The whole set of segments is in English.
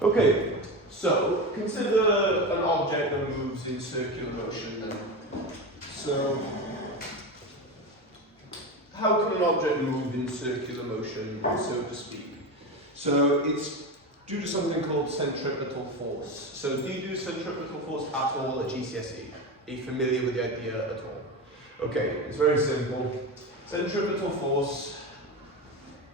Okay, so consider an object that moves in circular motion then. So, how can an object move in circular motion, so to speak? So it's due to something called centripetal force. So do you do centripetal force at all at GCSE? Are you familiar with the idea at all? Okay, it's very simple. Centripetal force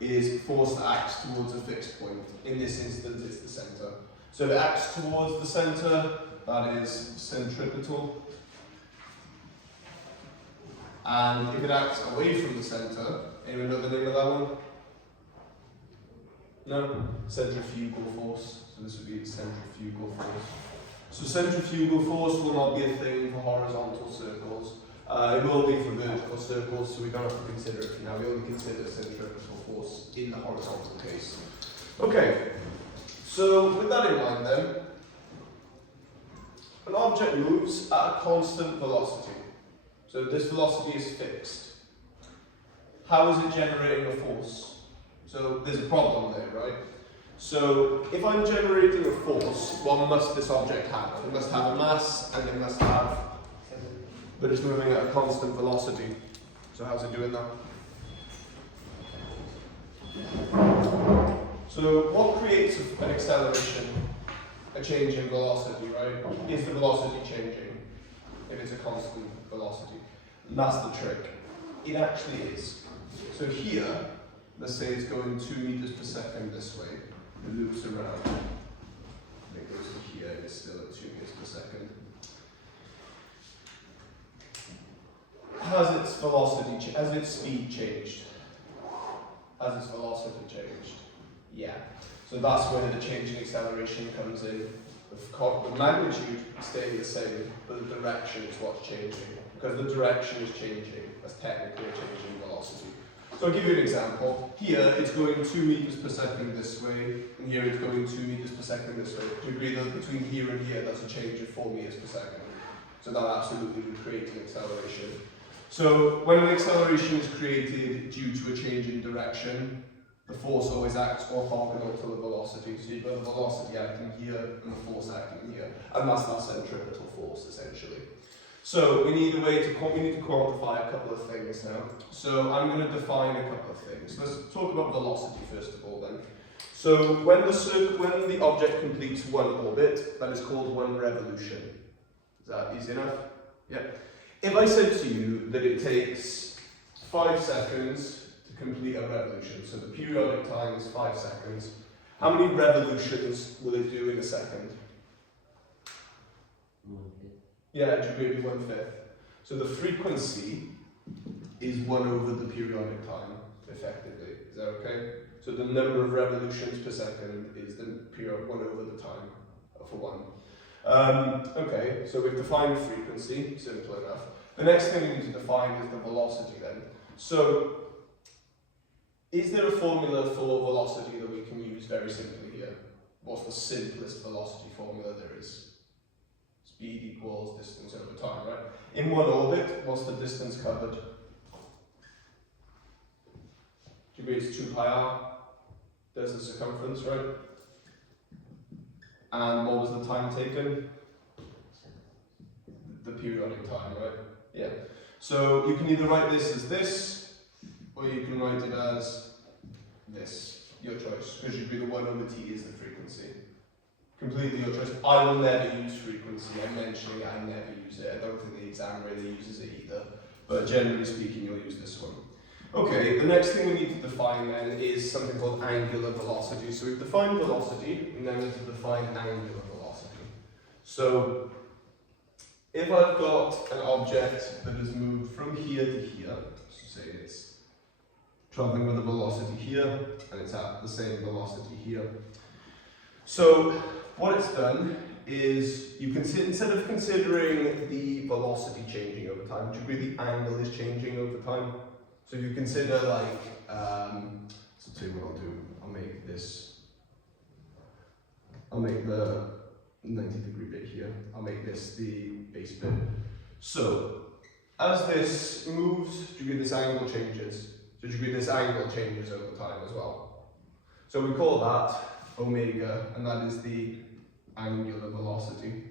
is force that acts towards a fixed point. In this instance, it's the centre. So if it acts towards the centre, that is centripetal. And if it acts away from the centre, anyone know the name of that one? No? Centrifugal force. So this would be centrifugal force. So centrifugal force will not be a thing for horizontal circles. It will be for vertical circles, so we don't have to consider it for now. We only consider centripetal force in the horizontal case. Okay, so with that in mind then, an object moves at a constant velocity. So this velocity is fixed. How is it generating a force? So there's a problem there, right? So if I'm generating a force, what must this object have? It must have a mass and it must have, but it's moving at a constant velocity. So how's it doing that? So what creates an acceleration? A change in velocity, right? Is the velocity changing if it's a constant velocity? And that's the trick. It actually is. So here, let's say it's going 2 meters per second this way. It loops around. And it goes to here, it's still at 2 meters per second. Has its velocity, has its speed changed? Has its velocity changed? Yeah. So that's where the change in acceleration comes in. The magnitude is staying the same, but the direction is what's changing. Because the direction is changing, that's technically a change in velocity. So I'll give you an example. Here it's going 2 meters per second this way, and here it's going 2 meters per second this way. Do you agree that between here and here that's a change of 4 meters per second? So that absolutely would create an acceleration. So when an acceleration is created due to a change in direction, the force always acts orthogonal to the velocity. So you've got the velocity acting here and the force acting here. And that's that centripetal force, essentially. So we need a way to quantify a couple of things now. So I'm going to define a couple of things. Let's talk about velocity first of all then. So when the object completes one orbit, that is called one revolution. Is that easy enough? Yeah. If I said to you that it takes 5 seconds to complete a revolution, so the periodic time is 5 seconds, how many revolutions will it do in a second? Yeah, it should be 1/5. So the frequency is 1 over the periodic time, effectively. Is that okay? So the number of revolutions per second is the 1 over the time for 1. Okay, so we've defined frequency, simple enough. The next thing we need to define is the velocity then. So, is there a formula for velocity that we can use very simply here? What's the simplest velocity formula there is? Speed equals distance over time, right? In one orbit, what's the distance covered? Do you agree it's 2 pi r? There's the circumference, right? And what was the time taken? The periodic time, right? Yeah. So you can either write this as this, or you can write it as this. Your choice, because you agree the 1 over t is the frequency. Completely your choice. I will never use frequency. I'm mentioning it, I never use it. I don't think the exam really uses it either. But generally speaking, you'll use this one. Okay, the next thing we need to define then is something called angular velocity. So we've defined velocity, and then we need to define angular velocity. So if I've got an object that has moved from here to here, so say it's traveling with a velocity here, and it's at the same velocity here. So what it's done is, you can instead of considering the velocity changing over time, do you agree the angle is changing over time? So if you consider like, so tell you what I'll do, I'll make the 90-degree bit here, I'll make this the base bit. So, as this moves, do you agree this angle changes? So do you agree this angle changes over time as well? So we call that omega, and that is the angular velocity.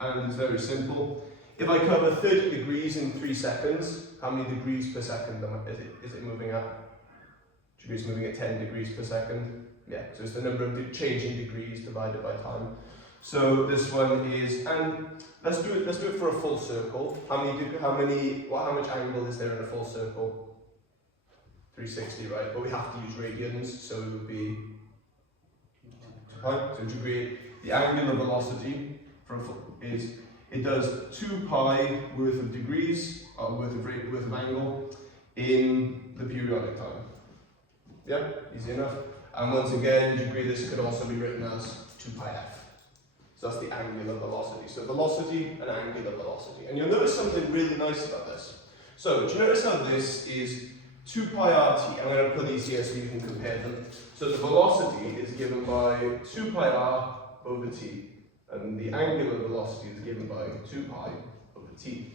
And it's very simple. If I cover 30 degrees in 3 seconds, how many degrees per second is it moving at? It's moving at 10 degrees per second. Yeah, so it's the number of changing degrees divided by time. So this one is, and let's do it for a full circle. How much angle is there in a full circle? 360, right? But we have to use radians, so it would be, so degree, the angular velocity for is, it does 2 pi worth of degrees, or worth of angle, in the periodic time. Yep, easy enough. And once again, degree, this could also be written as 2 pi f. So that's the angular velocity. So velocity and angular velocity. And you'll notice something really nice about this. So, do you notice how this is 2 pi RT? I'm going to put these here so you can compare them. So the velocity is given by 2 pi r over t. And the angular velocity is given by 2 pi over t.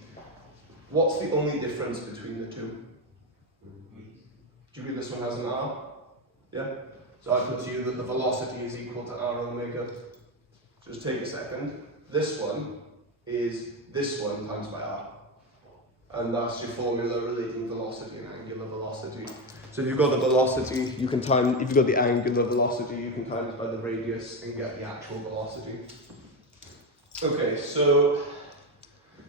What's the only difference between the two? Do you read this one has an r? Yeah? So I put to you that the velocity is equal to r omega. Just take a second. This one is this one times by r. And that's your formula relating velocity and angular velocity. So if you've got the velocity, you can if you've got the angular velocity, you can times by the radius and get the actual velocity. Okay, so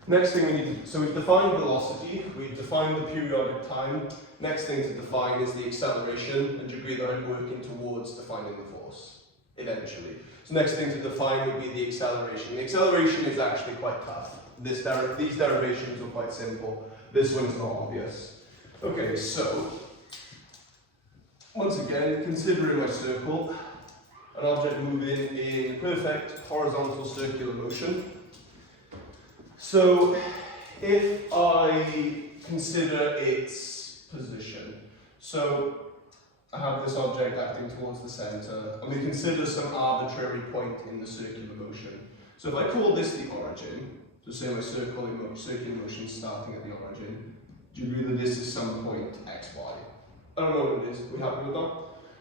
next thing we need to, so we've defined velocity, we've defined the periodic time. Next thing to define is the acceleration and degree that I'm working towards defining the force, eventually. So next thing to define would be the acceleration. The acceleration is actually quite tough. These derivations are quite simple. This one's not obvious. Okay, so once again, considering my circle, an object moving in perfect horizontal circular motion. So if I consider its position, so I have this object acting towards the center, and we consider some arbitrary point in the circular motion. So if I call this the origin, so say my circular motion starting at the origin, do you agree that this is some point x, y? I don't know what it is. Are we happy with that?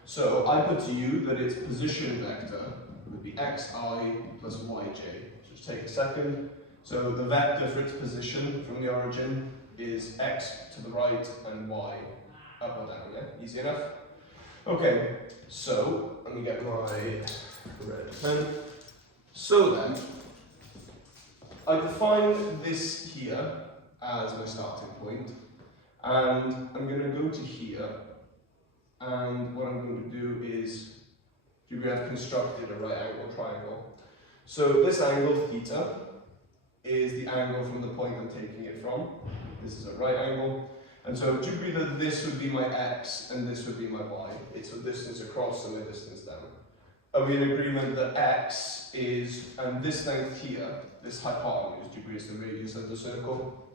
So I put to you that its position vector would be xi plus yj. So just take a second. So the vector for its position from the origin is x to the right and y up or down. Yeah? Easy enough? Okay, so let me get my red pen. So then, I define this here as my starting point, and I'm going to go to here, and what I'm going to do is, we have constructed a right angle triangle. So this angle, theta, is the angle from the point I'm taking it from. This is a right angle. And so do you agree that this would be my x and this would be my y? It's a distance across and a distance down. Are we in agreement that x is, and this length here, this hypotenuse, do you agree is the radius of the circle?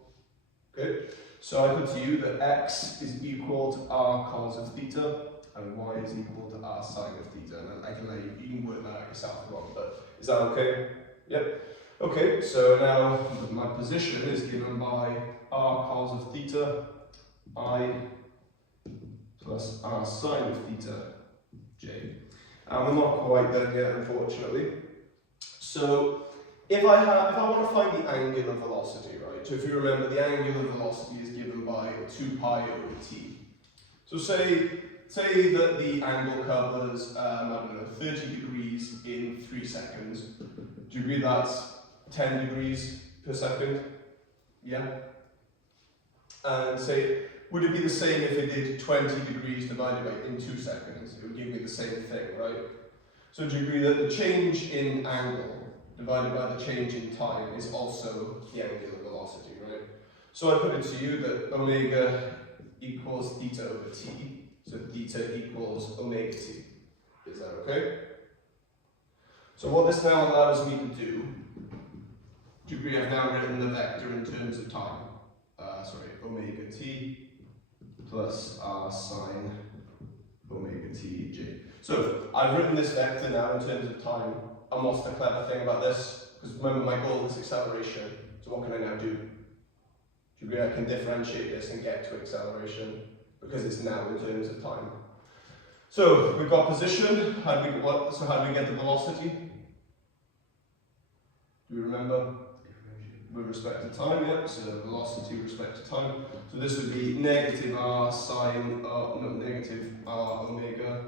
Good. So I put to you that x is equal to r cos of theta and y is equal to r sine of theta. And I can let you can work that out yourself if you want, but is that okay? Yep. Okay, so now my position is given by r cos of theta I plus r sine of theta j. And we're not quite there yet, unfortunately. So if I want to find the angular velocity, right? So if you remember, the angular velocity is given by 2 pi over t. So say that the angle covers, I don't know, 30 degrees in 3 seconds. Do you agree that's 10 degrees per second? Yeah? And say, would it be the same if it did 20 degrees divided by in 2 seconds? It would give me the same thing, right? So do you agree that the change in angle divided by the change in time is also the angular velocity, right? So I put it to you that omega equals theta over t, so theta equals omega t. Is that okay? So what this now allows me to do you agree I've now written the vector in terms of time? Omega t plus r sine omega t j. So I've written this vector now in terms of time. And what's the clever thing about this? Because remember, my goal is acceleration. So what can I now do? Do you agree I can differentiate this and get to acceleration because it's now in terms of time? So we've got position. How do we get the velocity? Do you remember? With respect to time, yep. So velocity with respect to time. So this would be negative r sine, negative r omega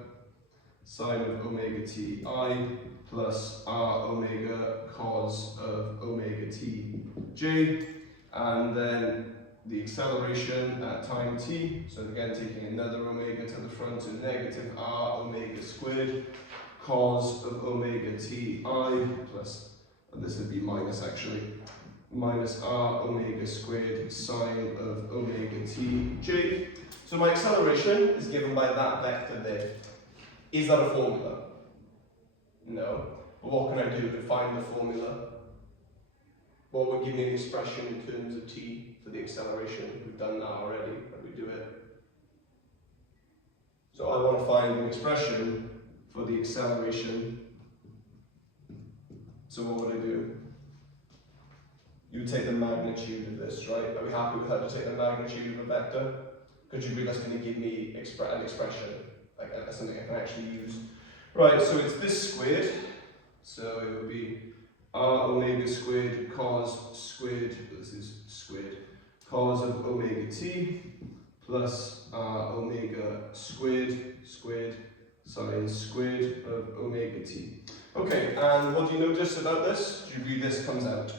sine of omega t I plus r omega cos of omega t j, and then the acceleration at time t, so again taking another omega to the front, so negative r omega squared cos of omega t I plus, and this would be minus actually, minus r omega squared sine of omega t j. So my acceleration is given by that vector there. Is that a formula? No. But what can I do to find the formula? What would give me an expression in terms of t for the acceleration? We've done that already, but we do it. So I want to find an expression for the acceleration. So what would I do? You would take the magnitude of this, right? Are we happy with how to take the magnitude of a vector? Because you realize that's going to give me an expression, like something I can actually use. Right, so it's this squared. So it would be r omega squared cos squared, this is squared, cos of omega t plus r omega squared sine squared of omega t. Okay, and what do you notice about this? Do you read this comes out?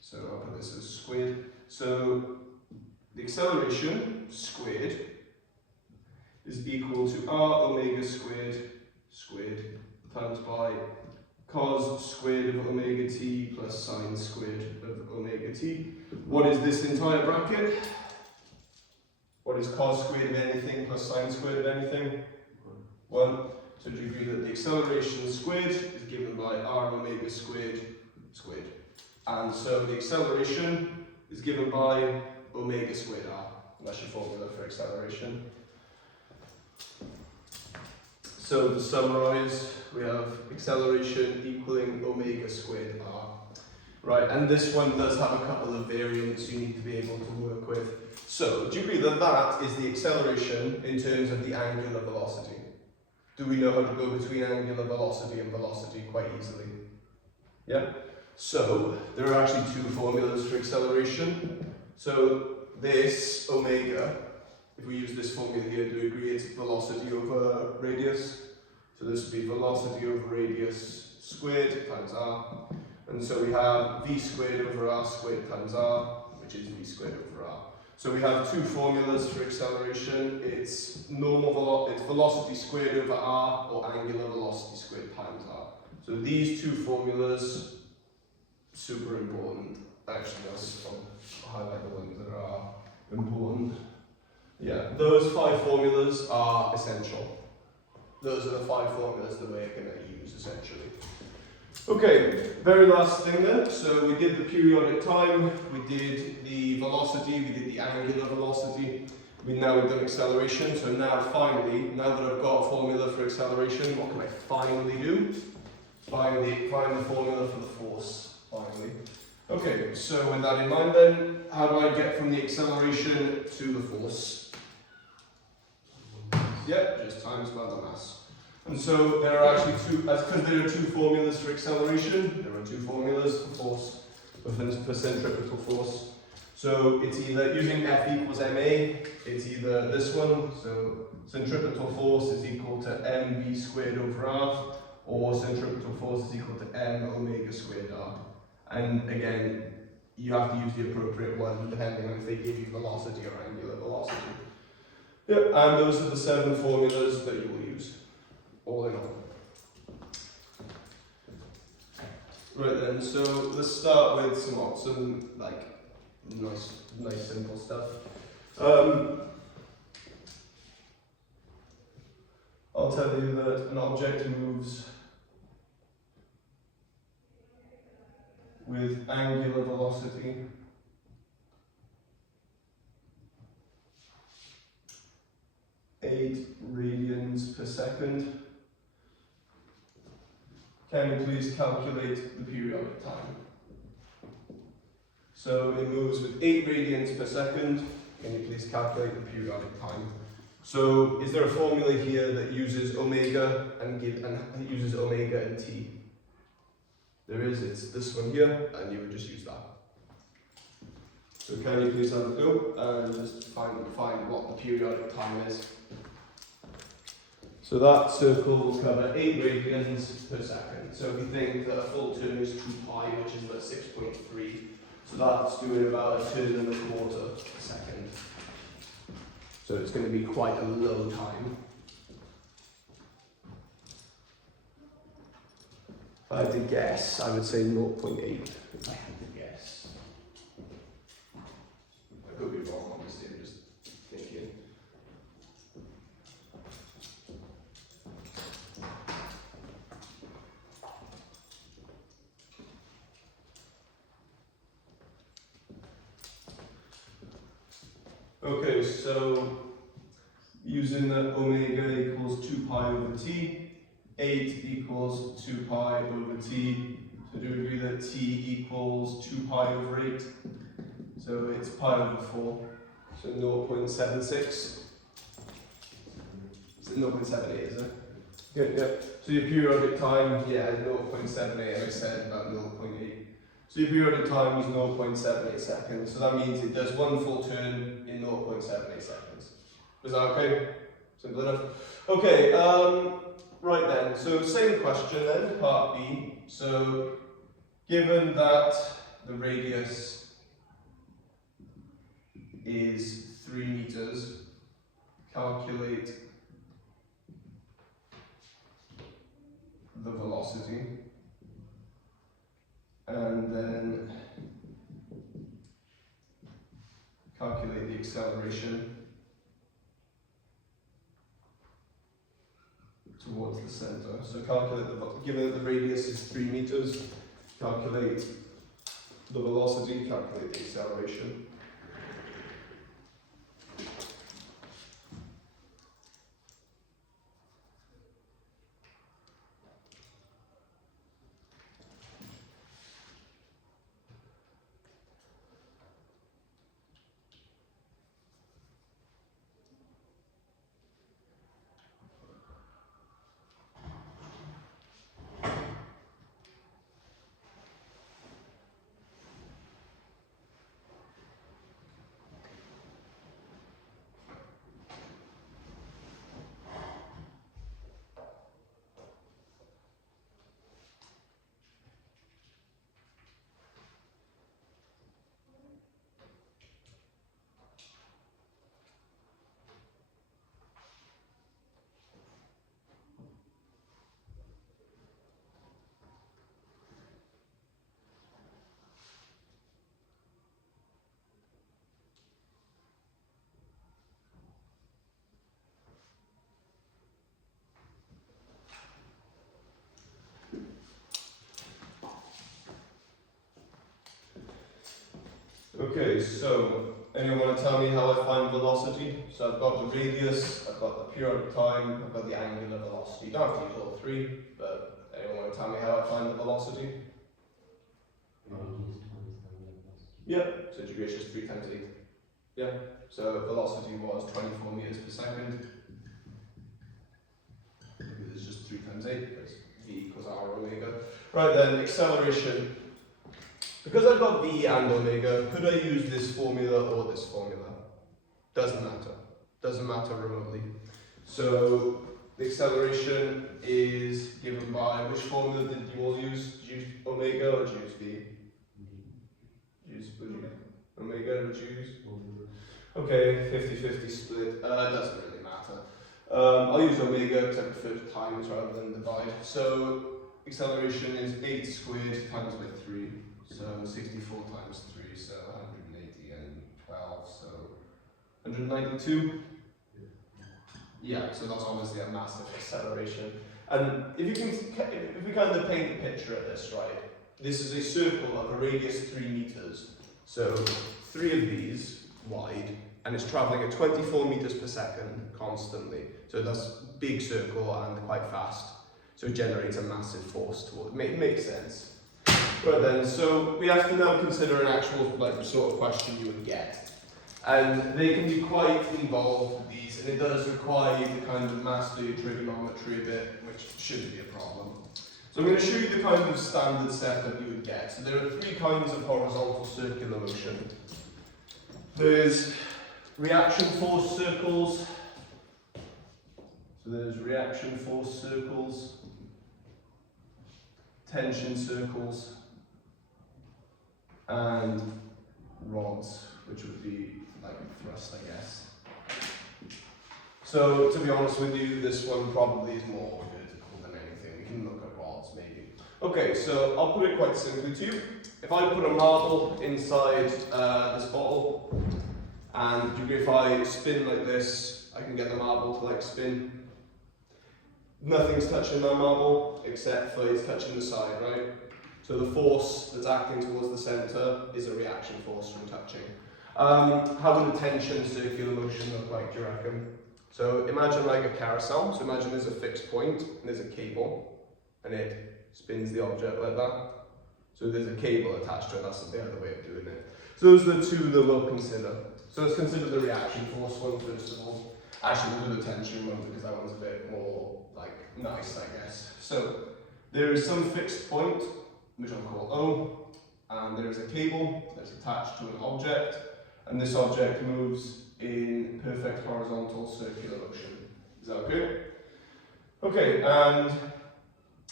So I'll put this as squared. So the acceleration squared is equal to r omega squared times by cos squared of omega t plus sine squared of omega t. What is this entire bracket? What is cos squared of anything plus sine squared of anything? 1. So do you agree that the acceleration squared is given by r omega squared. And so the acceleration is given by omega squared r. That's your formula for acceleration. So to summarize, we have acceleration equaling omega squared r. Right, and this one does have a couple of variants you need to be able to work with. So, do you agree that that is the acceleration in terms of the angular velocity? Do we know how to go between angular velocity and velocity quite easily? Yeah? So, there are actually two formulas for acceleration. So, this omega, if we use this formula here, do we agree it's velocity over radius? So this would be velocity over radius squared times r. And so we have v squared over r squared times r, which is v squared over r. So we have two formulas for acceleration. It's it's velocity squared over r, or angular velocity squared times r. So these two formulas, super important. Actually, I'll highlight the ones that are important. Yeah, those 5 formulas are essential. Those are the 5 formulas that we're going to use, essentially. Okay, very last thing then. So we did the periodic time, we did the velocity, we did the angular velocity. Now we've done acceleration. So now finally, now that I've got a formula for acceleration, what can I finally do? Find the formula for the force, finally. Okay, so with that in mind then, how do I get from the acceleration to the force? Yep, just times by the mass. And so there are actually because there are 2 formulas for acceleration, there are 2 formulas for force, for centripetal force. So it's either, using F equals ma, it's either this one, so centripetal force is equal to mv squared over r, or centripetal force is equal to m omega squared r. And again, you have to use the appropriate one depending on if they give you velocity or angular velocity. Yep, and those are the 7 formulas that you will use, all in all. Right then, so let's start with some like nice simple stuff. I'll tell you that an object moves with angular velocity (8 radians per second). Can you please calculate the periodic time? So it moves with 8 radians per second. Can you please calculate the periodic time? So is there a formula here that uses omega and uses omega and t? There is, it's this one here, and you would just use that. So can you please have a go and just find what the periodic time is? So that circle will cover 8 radians per second. So if you think that a full turn is 2 pi, which is about 6.3, so that's doing about a turn and a quarter a second. So it's going to be quite a low time. If I had to guess, I would say 0.8 if I had to guess. I could be wrong, obviously, I'm just thinking. Okay, so using the omega equals 2 pi over t, 8 equals 2 pi over t. So do we agree that t equals 2 pi over 8? So it's pi over 4, so 0.76. Is it 0.78, is it? Good, yeah. So your periodic time, yeah, is 0.78, I said about 0.8. So your periodic time is 0.78 seconds, so that means it does one full turn in 0.78 seconds. Is that okay? Simple enough. Okay, right then, so same question then, part B. So, given that the radius is 3 meters, calculate the velocity. And then calculate the acceleration towards the center. So calculate given that the radius is 3 meters, calculate the velocity, calculate the acceleration. Okay, so anyone want to tell me how I find velocity? So I've got the radius, I've got the periodic time, I've got the angular velocity. You don't have to use all three, but anyone want to tell me how I find the velocity? Yeah, so degree is just 3 times 8. Yeah, so velocity was 24 meters per second. Because it's just 3 times 8, because v equals r omega. Right then, acceleration. Because I've got v and omega, could I use this formula or this formula? Doesn't matter. Doesn't matter remotely. So the acceleration is given by, which formula did you all use? Did you use omega or did you use v? Omega or did you use? Okay, 50-50 split. It doesn't really matter. I'll use omega because I prefer to times rather than divide. So acceleration is 8 squared times by 3. So 64 times 3, so 180 and 12, so 192. Yeah, so that's obviously a massive acceleration. And if we kind of paint a picture of this, right? This is a circle of a radius 3 meters. So 3 of these wide, and it's traveling at 24 meters per second constantly. So that's a big circle and quite fast. So it generates a massive force toward it. Makes sense. Right then, so we have to now consider an actual sort of question you would get. And they can be quite involved with these, and it does require you to kind of master your trigonometry a bit, which shouldn't be a problem. So I'm going to show you the kind of standard setup you would get. So there are three kinds of horizontal circular motion. There's reaction force circles. So there's reaction force circles, tension circles, and rods, which would be like thrust, I guess. So to be honest with you, this one probably is more vertical than anything. We can look at rods maybe. Okay, so I'll put it quite simply to you. If I put a marble inside this bottle, and if I spin like this, I can get the marble to like spin. Nothing's touching my marble except for it's touching the side, right? So the force that's acting towards the centre is a reaction force from touching. How would a tension circular motion look like, do you reckon? So imagine like a carousel. So imagine there's a fixed point, and there's a cable, and it spins the object like that. So there's a cable attached to it, that's the other way of doing it. So those are the two that we'll consider. So let's consider the reaction force one first of all. Actually, we'll do the tension one because that one's a bit more like nice, I guess. So there is some fixed point, which I'll call O, and there is a cable that's attached to an object, and this object moves in perfect horizontal circular motion. Is that okay? Okay, and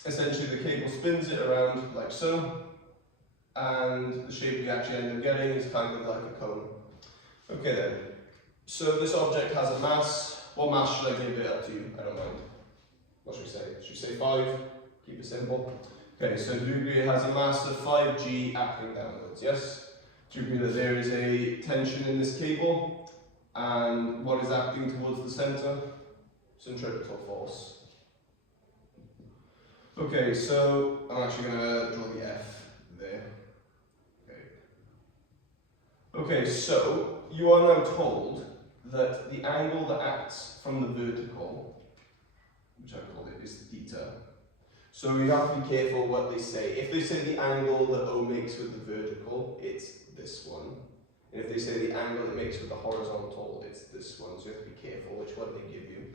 essentially the cable spins it around like so, and the shape we actually end up getting is kind of like a cone. Okay then, so this object has a mass. What mass should I give it up to you? I don't mind. What should we say? Should we say 5? Keep it simple. Okay, so do you agree it has a mass of 5g acting downwards, yes? Do you agree that there is a tension in this cable? And what is acting towards the centre? Centripetal force. Okay, so I'm actually going to draw the F there. Okay, so you are now told that the angle that acts from the vertical, which I call it, is theta. So you have to be careful what they say. If they say the angle that O makes with the vertical, it's this one. And if they say the angle it makes with the horizontal, it's this one. So you have to be careful which one they give you.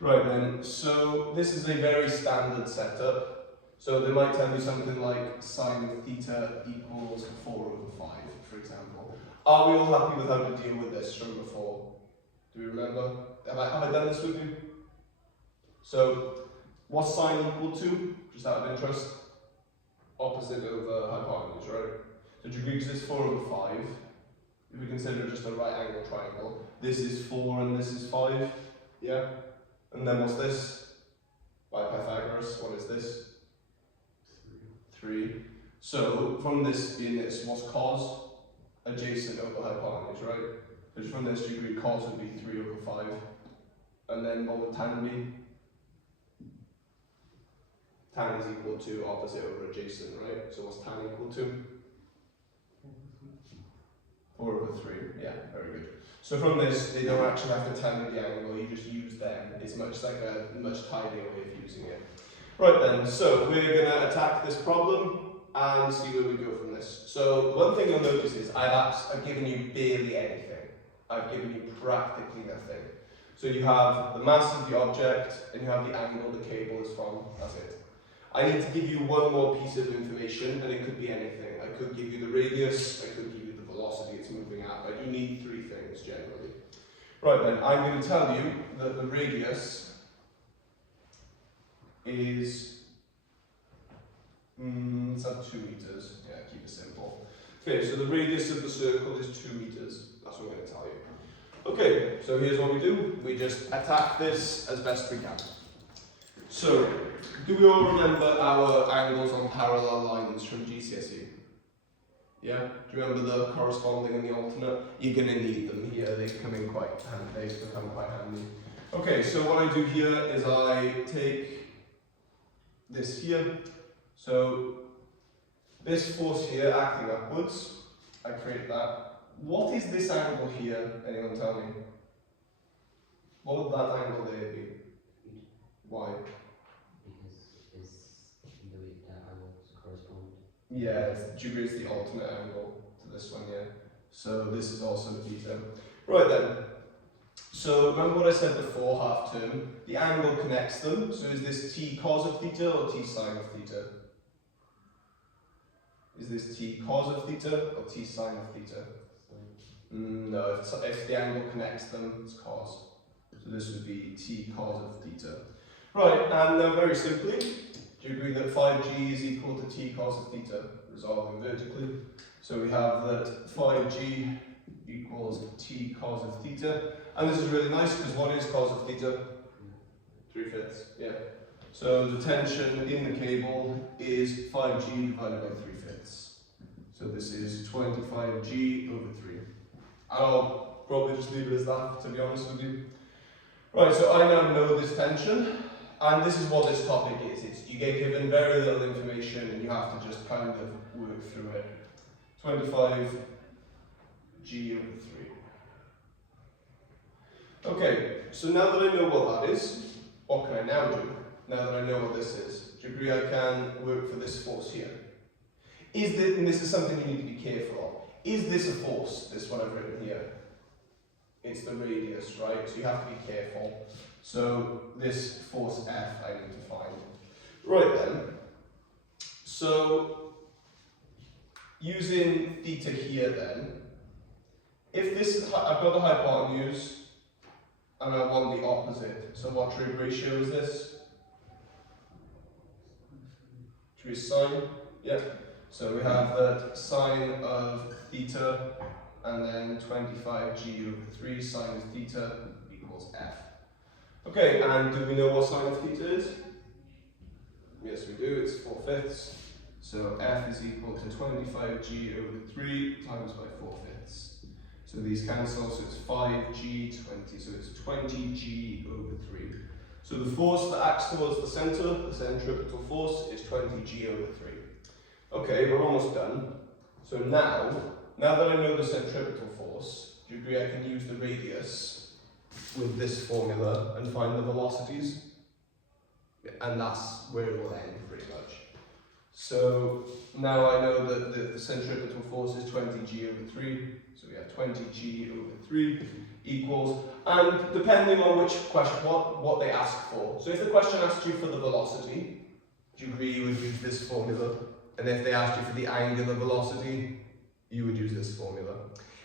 Right then, so this is a very standard setup. So they might tell you something like sine of theta equals 4/5, for example. Are we all happy with how to deal with this from before? Do we remember? Have I done this with you? So, what's sine equal to? Just out of interest. Opposite over hypotenuse, right? So degree is 4/5. If we consider it just a right angle triangle, this is 4 and this is 5. Yeah? And then what's this? By Pythagoras, what is this? 3. So, from this being this, what's cos? Adjacent over hypotenuse, right? Because from this degree, cos would be 3/5. And then what would tan be? Tan is equal to opposite over adjacent, right? So what's tan equal to? 4/3. Yeah, very good. So from this, they don't actually have to tell you the angle, you just use them. It's much like a much tidier way of using it. Right then, so we're going to attack this problem and see where we go from this. So one thing you'll notice is I've given you barely anything. I've given you practically nothing. So you have the mass of the object and you have the angle the cable is from. That's it. I need to give you one more piece of information, and it could be anything. I could give you the radius, I could give you the velocity it's moving at, but you need 3 things generally. Right then, I'm going to tell you that the radius is let's have 2 meters. Yeah, keep it simple. Okay, so the radius of the circle is 2 meters. That's what I'm going to tell you. Okay, so here's what we do. We just attack this as best we can. So, do we all remember our angles on parallel lines from GCSE? Yeah? Do you remember the corresponding and the alternate? You're going to need them here. They come in quite handy. They become quite handy. Okay, so what I do here is I take this here. So this force here acting upwards, I create that. What is this angle here? Anyone tell me? What would that angle there be? Why? Because it's the way the angles correspond. Yeah, degree is the alternate angle to this one, yeah. So this is also theta. Right then. So remember what I said before, half term, the angle connects them. So is this t cos of theta or t sine of theta? Is this t cos of theta or t sine of theta? No, if the angle connects them, it's cos. So this would be t cos of theta. Right, and now very simply, do you agree that 5g is equal to t cos of theta, resolving vertically? So we have that 5g equals t cos of theta. And this is really nice because what is cos of theta? 3/5, yeah. So the tension in the cable is 5g divided by 3/5. So this is 25g over 3. And I'll probably just leave it as that, to be honest with you. Right, so I now know this tension, and this is what this topic is. You get given very little information and you have to just kind of work through it. 25g over 3. Okay, so now that I know what that is, what can I now do? Now that I know what this is, do you agree I can work for this force here? Is this, and this is something you need to be careful of, is this a force, this one I've written here? It's the radius, right? So you have to be careful. So this force F I need to find. Right then, so using theta here then, if this is, I've got the hypotenuse, and I want the opposite. So what trig ratio is this? Should we sine? Yeah. So we have that sine of theta, and then 25g over 3 sine of theta equals f. Okay, and do we know what sine of theta is? Yes, we do. It's 4/5. So f is equal to 25g over 3 times by 4/5. So these cancel, so it's 5g, 20, so it's 20g over 3. So the force that acts towards the centre, the centripetal force, is 20g over 3. Okay, we're almost done. So now that I know the centripetal force, do you agree I can use the radius with this formula and find the velocities? And that's where it will end, pretty much. So now I know that the centripetal force is 20g over 3. So we have 20g over 3 equals, and depending on which question, what they ask for. So if the question asked you for the velocity, do you agree you would use this formula? And if they asked you for the angular velocity, you would use this formula.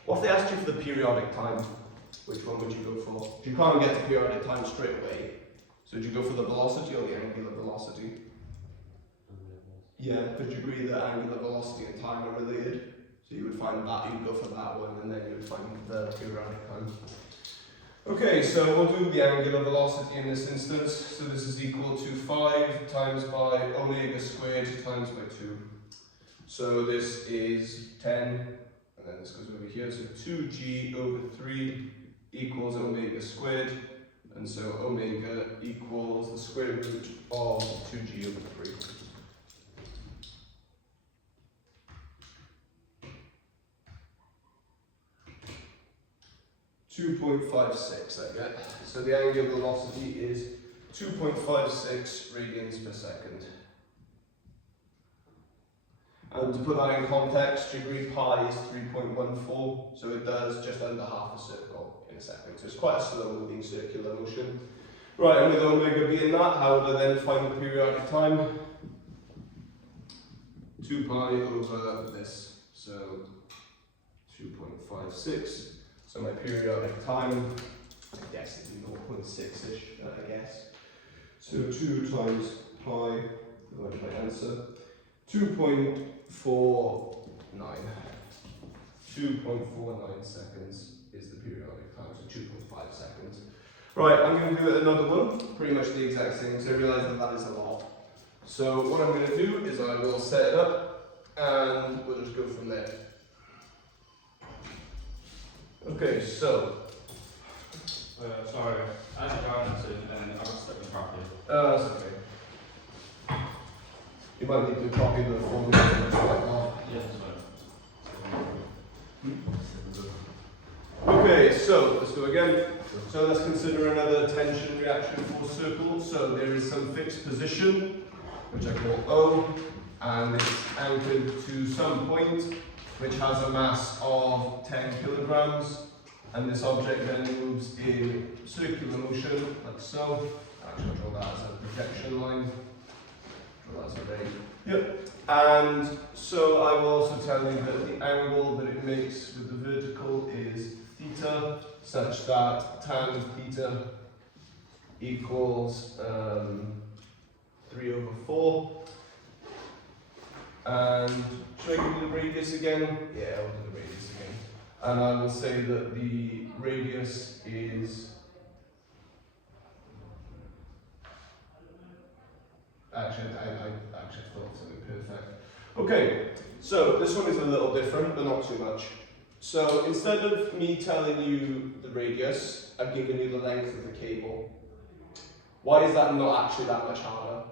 What if they asked you for the periodic time? Which one would you go for? You can't get the periodic time straight away. So would you go for the velocity or the angular velocity? Yeah, but you agree that angular velocity and time are related? So you would find that, you'd go for that one, and then you would find the periodic time. Okay, so we'll do the angular velocity in this instance. So this is equal to 5 times by omega squared times by 2. So this is 10, and then this goes over here. So 2g over 3 equals omega squared. And so omega equals the square root of 2g over 3. 2.56 I get. So the angular velocity is 2.56 radians per second. And to put that in context, degree pi is 3.14, so it does just under half a circle in a second. So it's quite a slow moving circular motion. Right, and with omega being that, how would I then find the periodic time? 2 pi over this, so 2.56. So my periodic time, I guess it'd be 0.6-ish, I guess. So 2 times pi, that's my answer. 2.49. 2.49 seconds is the periodic time, so 2.5 seconds. Right, I'm going to do another one, pretty much the exact same, so I realise that that is a lot. So what I'm going to do is I will set it up, and we'll just go from there. Okay, so. Sorry, I had to and I was stuck in properly. That's okay. You might need to copy the formula. Yes, Okay, so let's go again. So let's consider another tension reaction force circle. So there is some fixed position, which I call O, and it's anchored to some point which has a mass of 10 kilograms. and this object then moves in circular motion, like so. Actually, I'll draw that as a projection line. Draw that as a ray. Yep. And so I will also tell you that the angle that it makes with the vertical is theta, such that tan theta equals 3/4. And should I give you the radius again? Yeah, I'll do the radius again. And I will say that the radius is actually I actually thought of something perfect. Okay, so this one is a little different, but not too much. So instead of me telling you the radius, I've given you the length of the cable. Why is that not actually that much harder?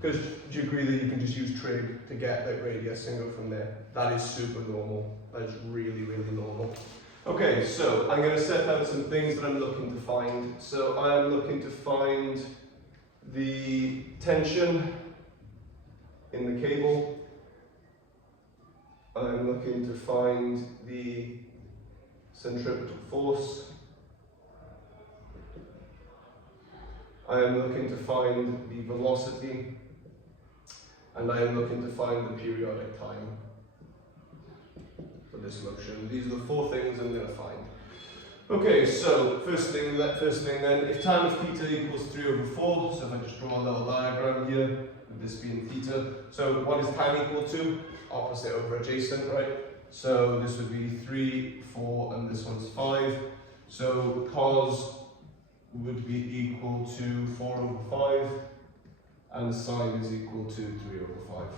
Because do you agree that you can just use trig to get that radius and go from there? That is super normal. That is really, really normal. Okay, so I'm going to set out some things that I'm looking to find. So I am looking to find the tension in the cable. I'm looking to find the centripetal force. I am looking to find the velocity. And I am looking to find the periodic time for this motion. These are the 4 things I'm going to find. Okay, so first thing then, if tan of theta equals 3/4, so if I just draw a little diagram here, with this being theta, so what is tan equal to? Opposite over adjacent, right? So this would be 3, 4, and this one's 5. So cos would be equal to 4/5. And sine is equal to 3/5.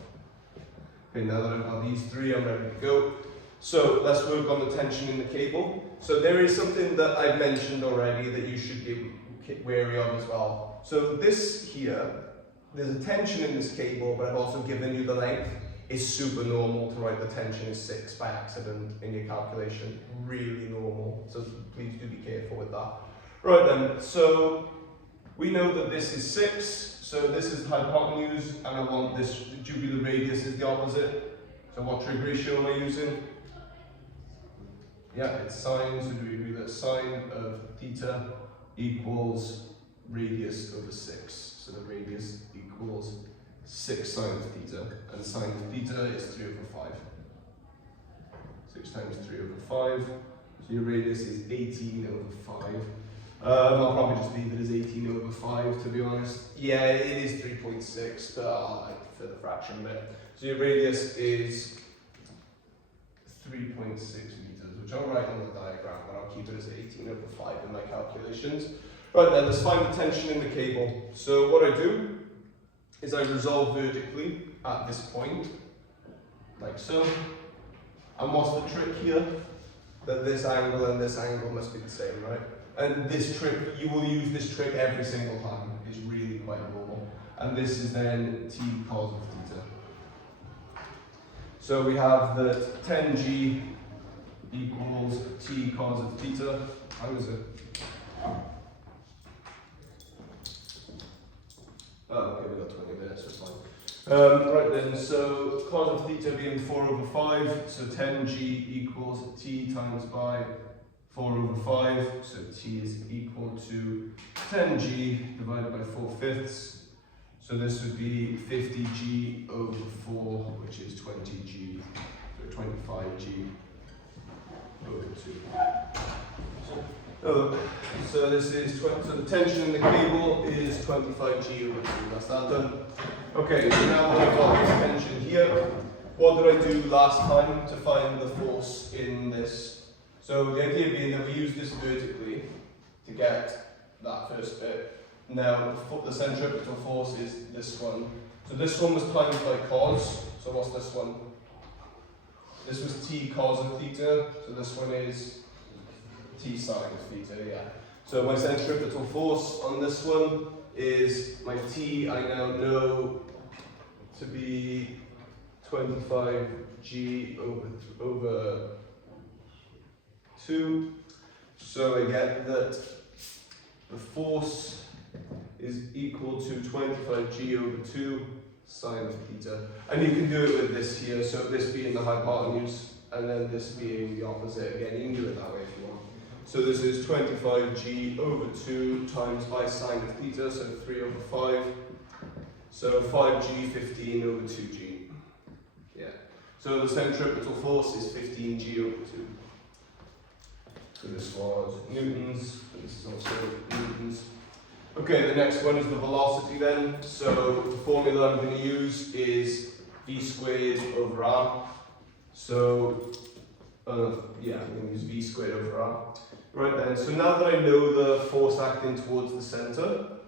Okay, now that I've got these 3, I'm ready to go. So let's work on the tension in the cable. So there is something that I've mentioned already that you should be wary of as well. So this here, there's a tension in this cable, but I've also given you the length. It's super normal to write the tension as 6 by accident in your calculation. Really normal. So please do be careful with that. Right then, so we know that this is 6. So this is the hypotenuse, and I want this tubular radius is the opposite. So what trig ratio am I using? Yeah, it's sine, so do we agree that sine of theta equals radius over 6. So the radius equals 6 sine of theta, and sine of theta is 3/5. 6 times 3/5, so your radius is 18/5. I'll probably just leave it as 18/5 to be honest. Yeah, it is 3.6, but I'll like for the fraction bit. So your radius is 3.6 meters, which I'll write on the diagram, but I'll keep it as 18/5 in my calculations. Right then, let's find the tension in the cable. So what I do is I resolve vertically at this point, like so. And what's the trick here? That this angle and this angle must be the same, right? And this trick, you will use this trick every single time. It's really quite normal. And this is then t cos of theta. So we have that 10g equals t cos of theta. How is it? Oh, okay, we got 20 there, so it's fine. Right then, so cos of theta being 4/5, so 10g equals t times by 4/5, so t is equal to 10g divided by 4/5. So this would be 50g/4, which is 20g, so 25g/2. So this is so the tension in the cable is 25g/2. That's that done. Okay, so now that I've got this tension here, what did I do last time to find the force in this? So the idea being that we use this vertically to get that first bit. Now the centripetal force is this one. So this one was times by cos. So what's this one? This was t cos of theta. So this one is t sine of theta, yeah. So my centripetal force on this one is my t, I now know to be 25g over 2. So I get that the force is equal to 25g/2 sine of theta. And you can do it with this here, so this being the hypotenuse, and then this being the opposite again. You can do it that way if you want. So this is 25g over 2 times by sine of theta, so 3 over 5. So 5g, 15 over 2g. Yeah. So the centripetal force is 15g over 2. So this was newtons, and this is also newtons. Okay, the next one is the velocity then. So the formula I'm going to use is v squared over r. So, yeah, I'm going to use v squared over r. Right then, so now that I know the force acting towards the centre,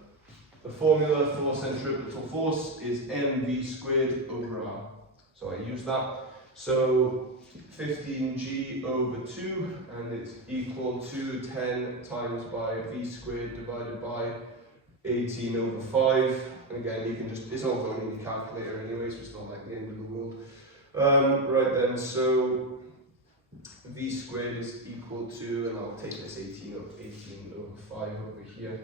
the formula for centripetal force is mv squared over r. So I use that. So 15g over 2, and it's equal to 10 times by v squared divided by 18 over 5. And again, you can just, it's all going in your calculator anyway, so it's not like the end of the world. Right then, so v squared is equal to, and I'll take this 18 over 5 over here.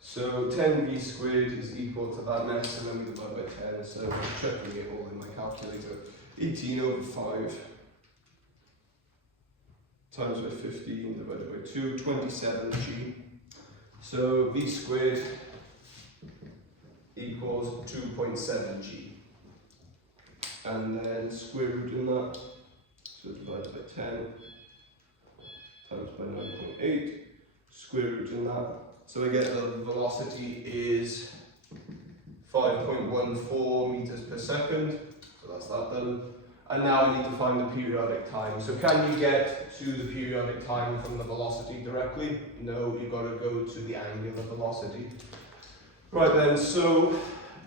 So 10v squared is equal to that next, and then we divide by 10, so I'm chucking it all in my calculator. 18 over 5 times by 15 divided by 2, 27g. So v squared equals 2.7g. And then square root in that, so divided by 10 times by 9.8, square root in that. So I get the velocity is 5.14 meters per second, so that's that done. And now I need to find the periodic time. So can you get to the periodic time from the velocity directly? No, you've got to go to the angular velocity. Right then, so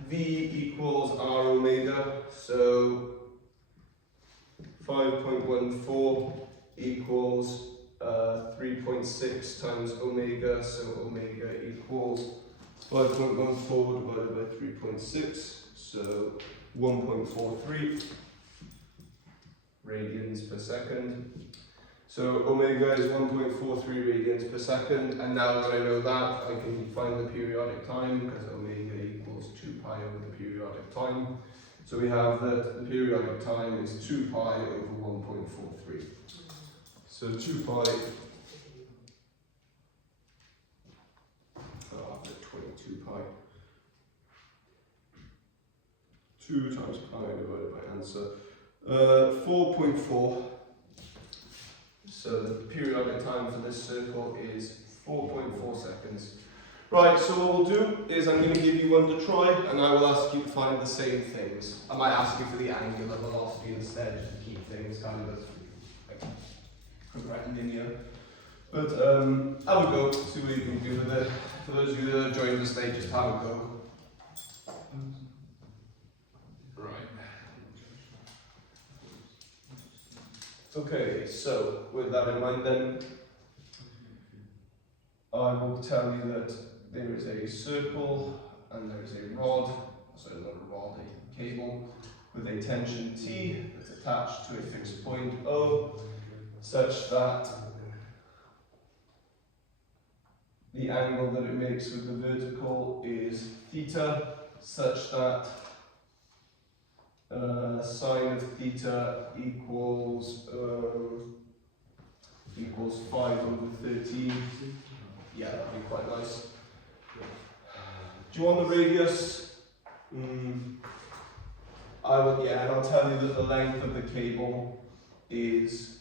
v equals r omega, so 5.14 equals 3.6 times omega, so omega equals 5.14 divided by 3.6, so 1.43 radians per second. So omega is 1.43 radians per second, and now that I know that, I can find the periodic time, because omega equals 2 pi over the periodic time. So we have that the periodic time is 2 pi over 1.43. So 2 pi, 22 pi, 2 times pi divided by answer, 4.4. So the periodic time for this circle is 4.4 seconds. Right, so what we'll do is I'm going to give you one to try, and I will ask you to find the same things. I might ask you for the angular velocity instead, just to keep things kind of like progressing linear. But have a go, see what you can do with it. For those of you that have joined us late, just have a go. Right. Okay, so with that in mind then, I will tell you that there is a circle and there is a rod, so not a rod, a cable, with a tension T that's attached to a fixed point O, such that the angle that it makes with the vertical is theta, such that sine of theta equals 5 over 13. Yeah, that'd be quite nice. Do you want the radius? I would, yeah, and I'll tell you that the length of the cable is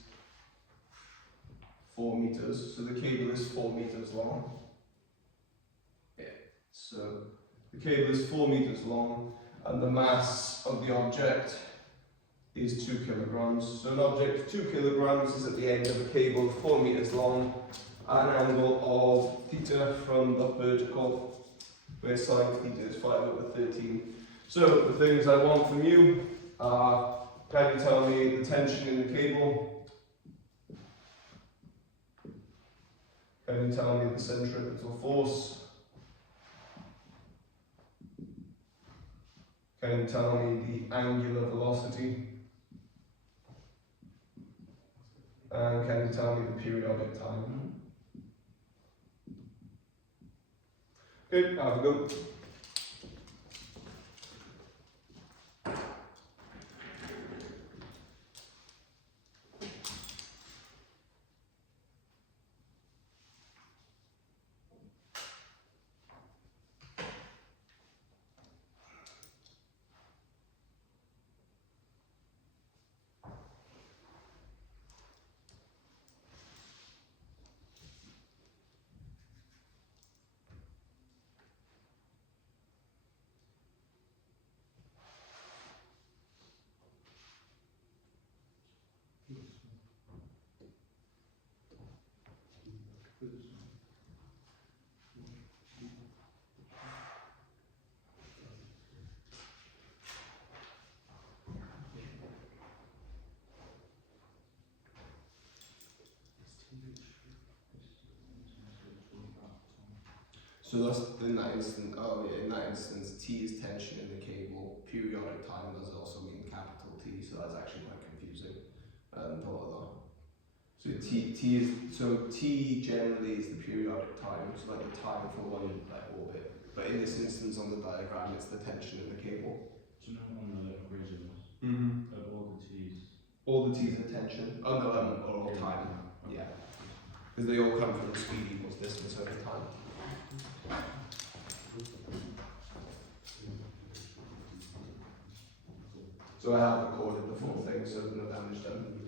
4 meters. So the cable is 4 meters long. Yeah, so the cable is 4 meters long, and the mass of the object is 2 kilograms. So an object 2 kilograms is at the end of a cable 4 meters long, at an angle of theta from the vertical, where sine theta is 5 over 13. So the things I want from you are, can you tell me the tension in the cable? Can you tell me the centripetal force? Can you tell me the angular velocity? And can you tell me the periodic time? Good, have a go. So that's in that instance. Oh yeah, in that instance, T is tension in the cable. Periodic time does also mean capital T, so that's actually quite confusing. So T generally is the periodic time, so like the time for one like orbit. But in this instance on the diagram, it's the tension in the cable. Do you know on the equations, Mm-hmm. all the T's? All the T's are tension. Oh no, are all time. Yeah, because they all come from speed equals distance over time. So I have recorded the full thing, so no damage done.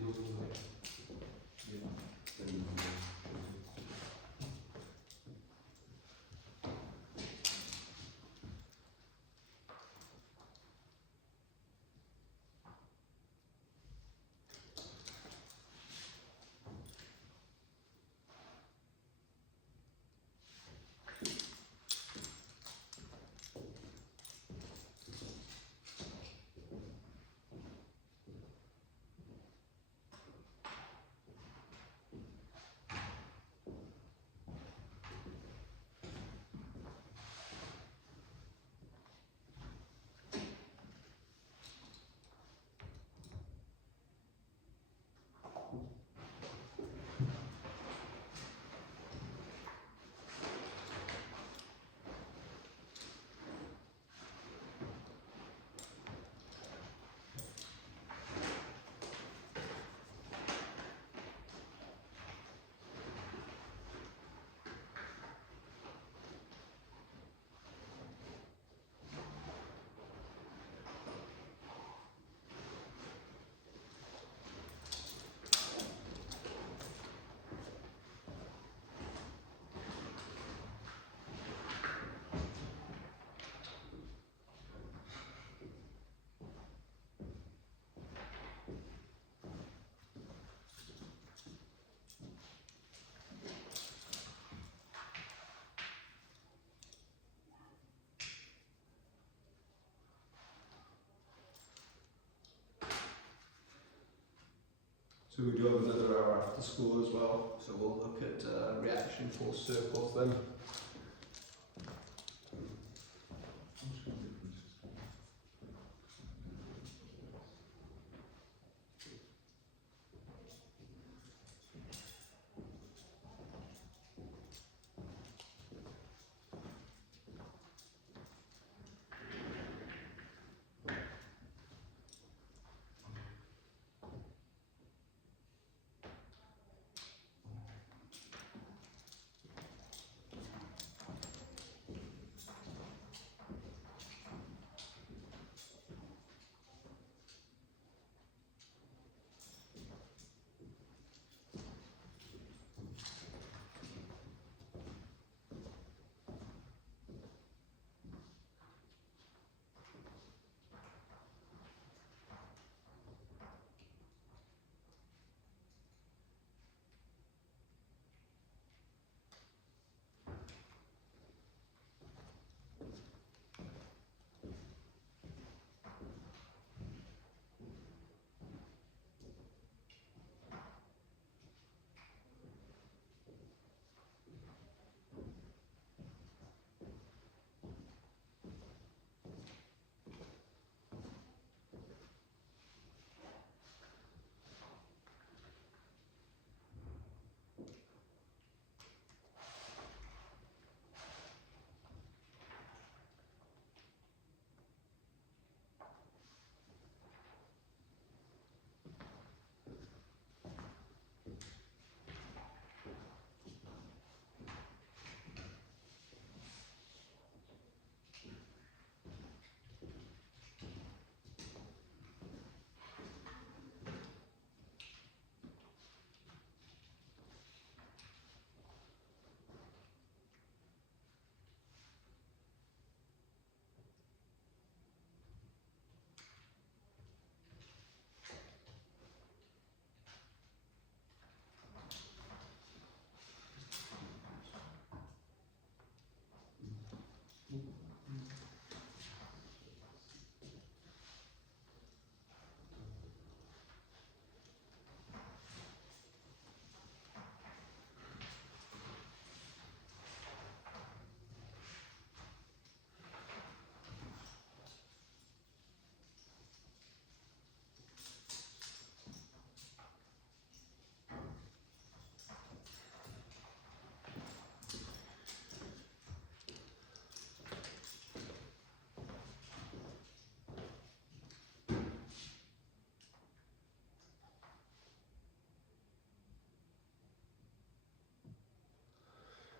So we do have another hour after school as well, so we'll look at reaction force circles then.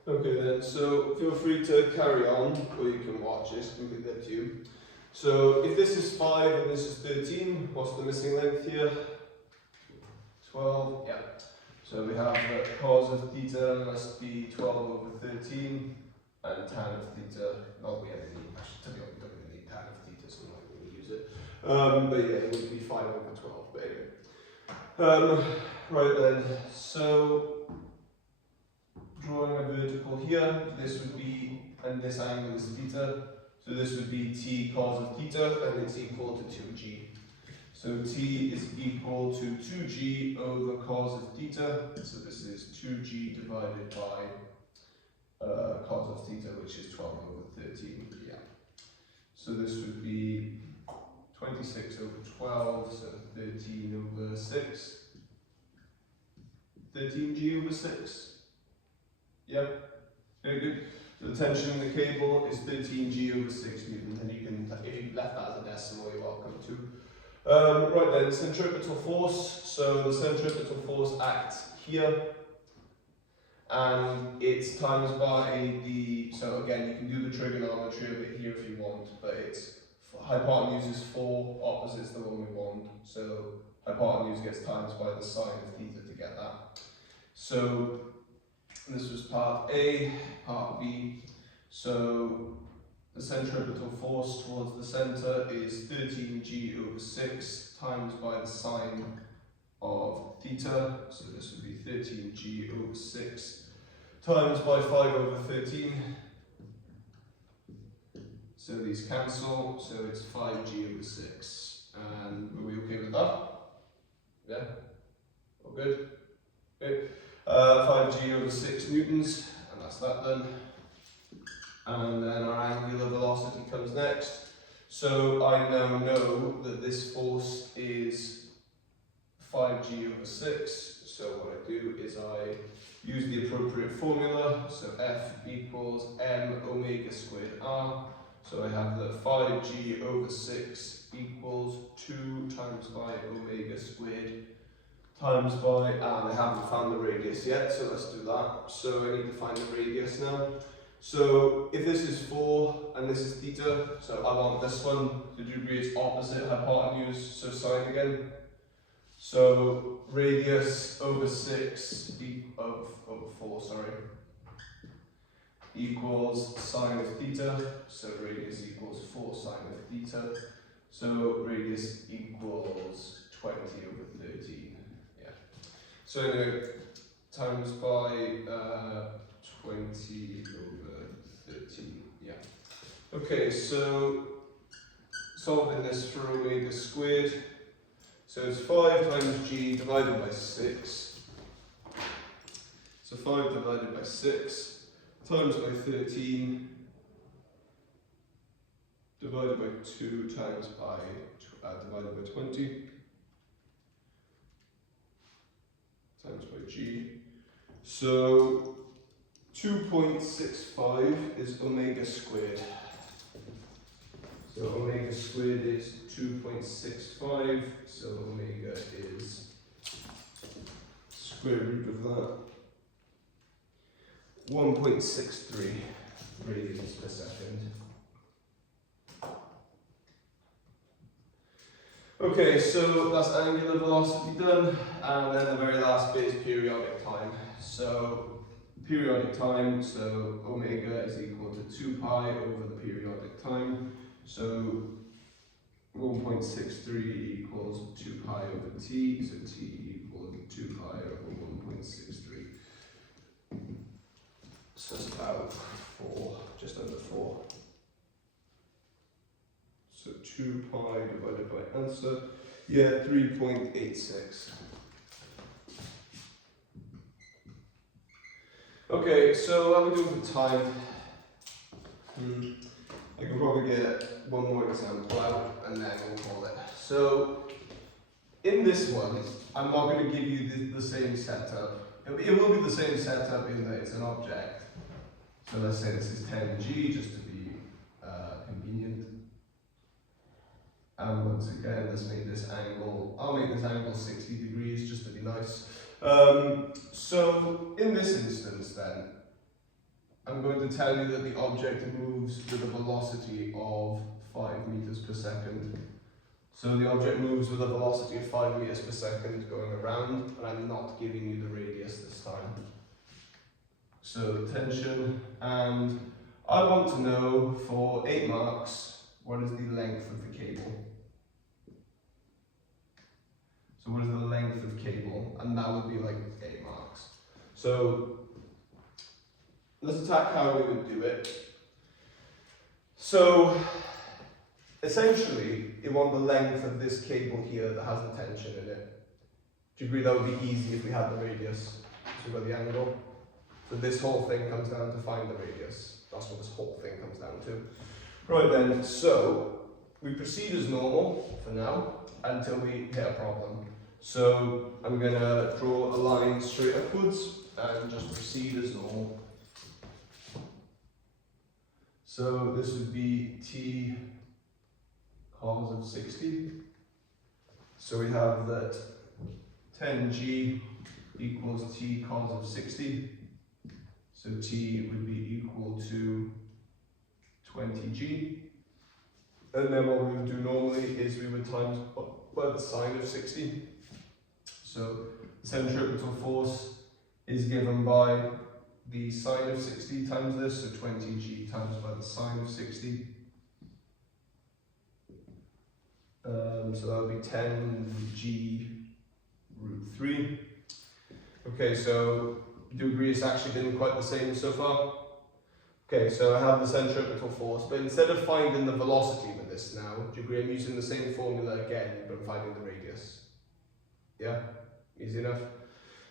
Okay then, so feel free to carry on, or you can watch, it's completely up to you. So if this is 5 and this is 13, what's the missing length here? 12, yeah. So we have that cos of theta must be 12 over 13, and tan of theta, not we have any, actually to be honest, we don't really need tan of theta, so I'm not going to use it. But yeah, it would be 5 over 12, but anyway. Right then, so drawing a vertical here, this would be, and this angle is theta, so this would be t cos of theta, and it's equal to 2g. So t is equal to 2g over cos of theta, so this is 2g divided by cos of theta, which is 12 over 13, yeah. So this would be 26 over 12, so 13 over 6. 13g over 6. Yep, very good. So the tension in the cable is 13g over 6 newton, and you can, if you left that as a decimal, you're welcome to. Right then, centripetal force. So the centripetal force acts here, and it's times by the, so again, you can do the trigonometry of it here if you want, but it's, hypotenuse is 4, opposite's the one we want, so hypotenuse gets times by the sine of theta to get that. So this was part A, part B. So the centripetal force towards the centre is 13g over 6 times by the sine of theta. So this would be 13g over 6 times by 5 over 13. So these cancel, so it's 5g over 6. And are we okay with that? Yeah? All good? Okay. 5g over 6 newtons, and that's that then. And then our angular velocity comes next. So I now know that this force is 5g over 6. So what I do is I use the appropriate formula. So F equals m omega squared r. So I have that 5g over 6 equals 2 times by omega squared times by, and I haven't found the radius yet, so let's do that. So I need to find the radius now. So if this is 4 and this is theta, so I want this one to degree its opposite hypotenuse, so sine again. So radius over 6 over 4, sorry, equals sine of theta. So radius equals 4 sine of theta. So radius equals 20 over 13. So anyway, times by 20 over 13, yeah. Okay, so solving this for omega squared. So it's 5 times g divided by 6. So 5 divided by 6 times by 13 divided by 2 times by divided by 20. Times by g. So 2.65 is omega squared. So omega squared is 2.65, so omega is square root of that. 1.63 radians per second. Okay, so that's angular velocity done, and then the very last bit is periodic time. So periodic time, so omega is equal to 2 pi over the periodic time. So 1.63 equals 2 pi over t, so t equals 2 pi over 1.63. So it's about 4, just under 4. So 2 pi divided by answer, yeah, 3.86. Okay, so how are we doing for time? I can probably get one more example out and then we'll call it. So in this one, I'm not going to give you the same setup. It will be the same setup in that it's an object. So let's say this is 10g just to be convenient. And once again, let's make this angle, I'll make this angle 60 degrees just to be nice. So in this instance then, I'm going to tell you that the object moves with a velocity of 5 meters per second. So the object moves with a velocity of 5 meters per second going around, and I'm not giving you the radius this time. So tension, and I want to know for 8 marks, what is the length of the cable? So what is the length of cable? And that would be like 8 marks. So let's attack how we would do it. So essentially, you want the length of this cable here that has the tension in it. Do you agree that would be easy if we had the radius? So we've got the angle. So this whole thing comes down to find the radius. That's what this whole thing comes down to. Right then, so we proceed as normal for now until we hit a problem. So I'm going to draw a line straight upwards and just proceed as normal. So this would be T cos of 60. So we have that 10G equals T cos of 60. So T would be equal to 20G. And then what we would do normally is we would times by the sine of 60. So the centripetal force is given by the sine of 60 times this, so 20G times by the sine of 60. So that would be 10G root 3. Okay, so do you agree it's actually been quite the same so far? Okay, so I have the centripetal force, but instead of finding the velocity with this now, do you agree I'm using the same formula again, but I'm finding the radius? Yeah? Easy enough?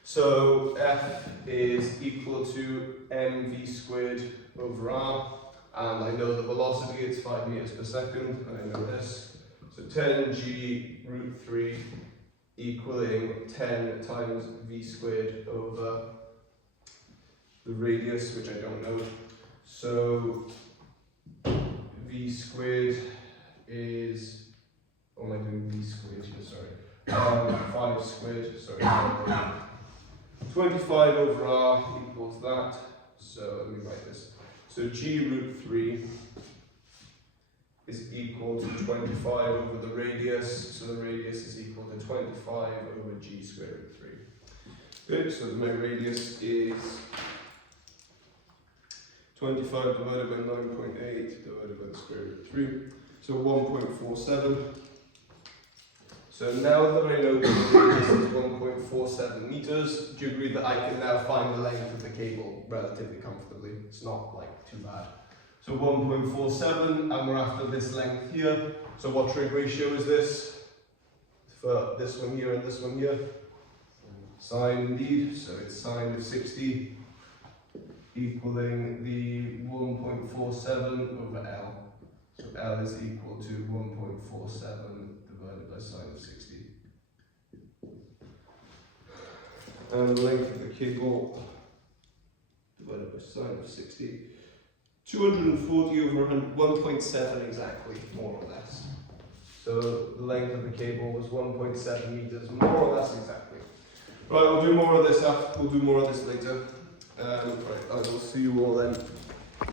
So F is equal to mv squared over r, and I know the velocity, it's 5 meters per second, and I know this. So 10g root 3 equaling 10 times v squared over the radius, which I don't know. So v squared is, oh, am I doing v squared here, sorry. 5 squared, sorry. 25 over r equals that, so let me write this. So g root 3 is equal to 25 over the radius, so the radius is equal to 25 over g squared root 3. Good, so my radius is 25 divided by 9.8 divided by the square root of 3, so 1.47. So now that I know that the radius is 1.47 meters, do you agree that I can now find the length of the cable relatively comfortably? It's not like too bad. So 1.47, and we're after this length here. So what trig ratio is this? For this one here and this one here? Sine indeed, so it's sine of 60 equaling the 1.47 over L. So L is equal to 1.47 divided by sine of 60. And the length of the cable divided by sine of 60. 240 over 1.7 exactly, more or less. So the length of the cable was 1.7 meters, more or less exactly. Right, we'll do more of this later. Right, I will see you all then.